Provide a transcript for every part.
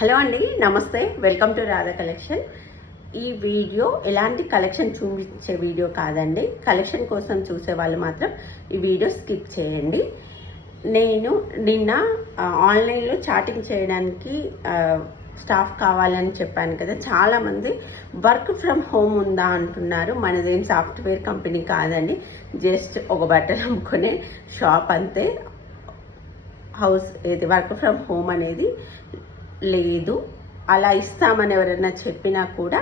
Hello అండి నమస్తే. Welcome to Radha collection. ఈ వీడియో ఎలాంటి కలెక్షన్ చూపించే వీడియో కాదండి. కలెక్షన్ కోసం చూసే వాళ్ళు మాత్రం ఈ వీడియో స్కిప్ చేయండి. నేను నిన్న ఆన్లైన్లో చాటింగ్ చేయడానికి స్టాఫ్ కావాలని చెప్పాను కదా. చాలామంది వర్క్ ఫ్రమ్ హోమ్ ఉందా అంటున్నారు. మనదేం సాఫ్ట్వేర్ కంపెనీ కాదండి. జస్ట్ ఒక బట్టలు అమ్ముకునే షాప్ అంతే. హౌస్ ఇది వర్క్ ఫ్రమ్ హోమ్ అనేది లేదు. అలా ఇస్తామని ఎవరైనా చెప్పినా కూడా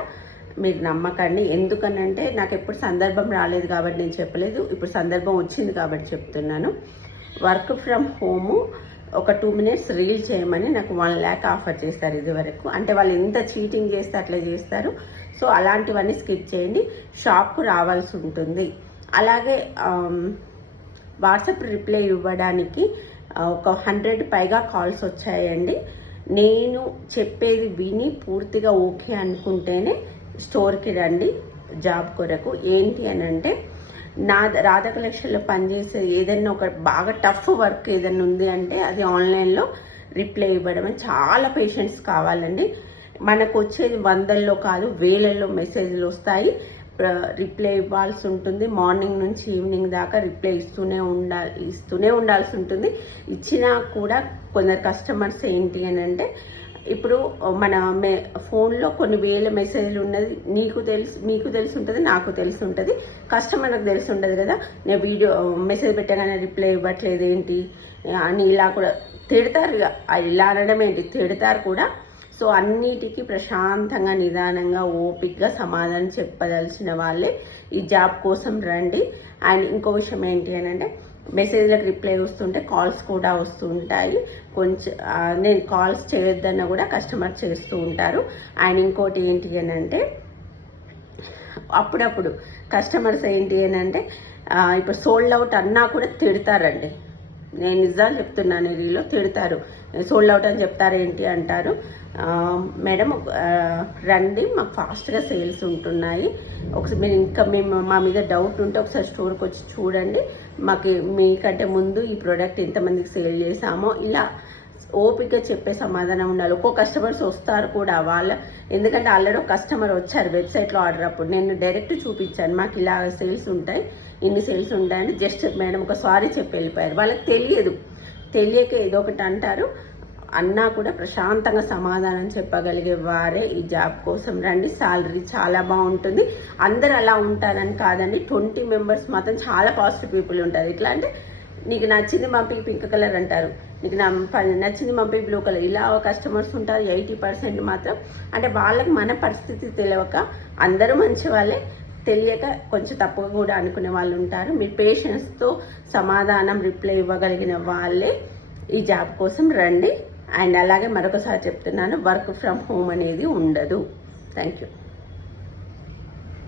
మీరు నమ్మకండి. ఎందుకనంటే నాకు ఎప్పుడు సందర్భం రాలేదు కాబట్టి నేను చెప్పలేదు. ఇప్పుడు సందర్భం వచ్చింది కాబట్టి చెప్తున్నాను. వర్క్ ఫ్రమ్ హోము ఒక టూ మినిట్స్ రీల్ చేయమని నాకు వన్ ల్యాక్ ఆఫర్ చేస్తారు ఇదివరకు. అంటే వాళ్ళు ఎంత చీటింగ్ చేస్తే అట్లా చేస్తారు. సో అలాంటివన్నీ స్కిప్ చేయండి. షాప్కు రావాల్సి ఉంటుంది. అలాగే వాట్సాప్ రిప్లై ఇవ్వడానికి ఒక హండ్రెడ్ పైగా కాల్స్ వచ్చాయండి. నేను చెప్పేది విని పూర్తిగా ఓకే అనుకుంటేనే స్టోర్కి రండి జాబ్ కొరకు. ఏంటి అని అంటే నా రాధా కలెక్షన్లో పనిచేసే ఏదైనా ఒక బాగా టఫ్ వర్క్ ఏదైనా ఉంది అంటే అది ఆన్లైన్లో రిప్లై ఇవ్వడం చాలా పేషెంట్స్ కావాలండి. మనకు వచ్చేది వందల్లో కాదు వేలల్లో మెసేజ్లు వస్తాయి. రిప్లై ఇవ్వాల్సి ఉంటుంది. మార్నింగ్ నుంచి ఈవినింగ్ దాకా రిప్లై ఇస్తూనే ఉండాలి ఇస్తూనే ఉండాల్సి ఉంటుంది. ఇచ్చినా కూడా కొందరు కస్టమర్స్ ఏంటి అని అంటే ఇప్పుడు మన మే ఫోన్లో కొన్ని వేల మెసేజ్లు ఉన్నది. నీకు తెలుసు మీకు తెలిసి ఉంటుంది నాకు తెలిసి ఉంటుంది. కస్టమర్కి తెలిసి ఉంటుంది కదా. నేను వీడియో మెసేజ్ పెట్టగానే రిప్లై ఇవ్వట్లేదు ఏంటి? అని ఇలా కూడా తిడతారు. ఇక. ఇలా అనడం ఏంటి? తిడతారు కూడా. సో అన్నిటికీ ప్రశాంతంగా నిదానంగా ఓపిక్గా సమాధానం చెప్పదలిచిన వాళ్ళే ఈ జాబ్ కోసం రండి. అండ్ ఇంకో విషయం ఏంటి అని అంటే మెసేజ్లకు రిప్లై వస్తుంటే కాల్స్ కూడా వస్తుంటాయి. కొంచెం నేను కాల్స్ చేయొద్దన్నా కూడా కస్టమర్ చేస్తూ ఉంటారు. అండ్ ఇంకోటి ఏంటి అని అంటే అప్పుడప్పుడు కస్టమర్స్ ఏంటి అని అంటే ఇప్పుడు సోల్డ్ అవుట్ అన్నా కూడా తిడతారండి. నేను నిజాలు చెప్తున్నాను రీలో తిడతారు. సోల్డ్ అవుట్ అని చెప్తారు ఏంటి అంటారు. మేడం రండి మాకు ఫాస్ట్గా సేల్స్ ఉంటున్నాయి. ఒకసారి మీరు ఇంకా మేము మా మీద డౌట్ ఉంటే ఒకసారి స్టోర్కి వచ్చి చూడండి. మాకు మీకంటే ముందు ఈ ప్రోడక్ట్ ఎంతమందికి సేల్ చేసామో. ఇలా ఓపిక చెప్పే సమాధానం ఉండాలి. ఒక్కో కస్టమర్స్ వస్తారు కూడా వాళ్ళ ఎందుకంటే ఆల్రెడీ ఒక కస్టమర్ వచ్చారు వెబ్సైట్లో ఆర్డర్ అప్పుడు. నేను డైరెక్ట్ చూపించాను. మాకు ఇలా సేల్స్ ఉంటాయి ఇన్ని సేల్స్ ఉంటాయని జస్ట్ మేడం ఒక సారీ చెప్పి వెళ్ళిపోయారు. వాళ్ళకి తెలియదు. తెలియక ఏదో ఒకటి అంటారు. అన్నా కూడా ప్రశాంతంగా సమాధానం చెప్పగలిగే వారే ఈ జాబ్ కోసం. రండి సాలరీ చాలా బాగుంటుంది. అందరు అలా ఉంటారని కాదండి. ట్వంటీ మెంబర్స్ మాత్రం చాలా పాజిటివ్ పీపుల్ ఉంటారు. ఇట్లా అంటే నీకు నచ్చింది పంపి పింక్ కలర్ అంటారు. నీకు నా నచ్చింది పంపి బ్లూ కలర్ ఇలా కస్టమర్స్ ఉంటారు ఎయిటీ పర్సెంట్ మాత్రం. అంటే వాళ్ళకి మన పరిస్థితి తెలియక అందరూ మంచి వాళ్ళే. తెలియక కొంచెం తప్పుగా కూడా అనుకునే వాళ్ళు ఉంటారు. మీరు పేషెన్స్తో సమాధానం రిప్లై ఇవ్వగలిగిన వాళ్ళే ఈ జాబ్ కోసం రండి. అండ్ అలాగే మరొకసారి చెప్తున్నాను వర్క్ ఫ్రమ్ హోమ్ అనేది ఉండదు. Thank you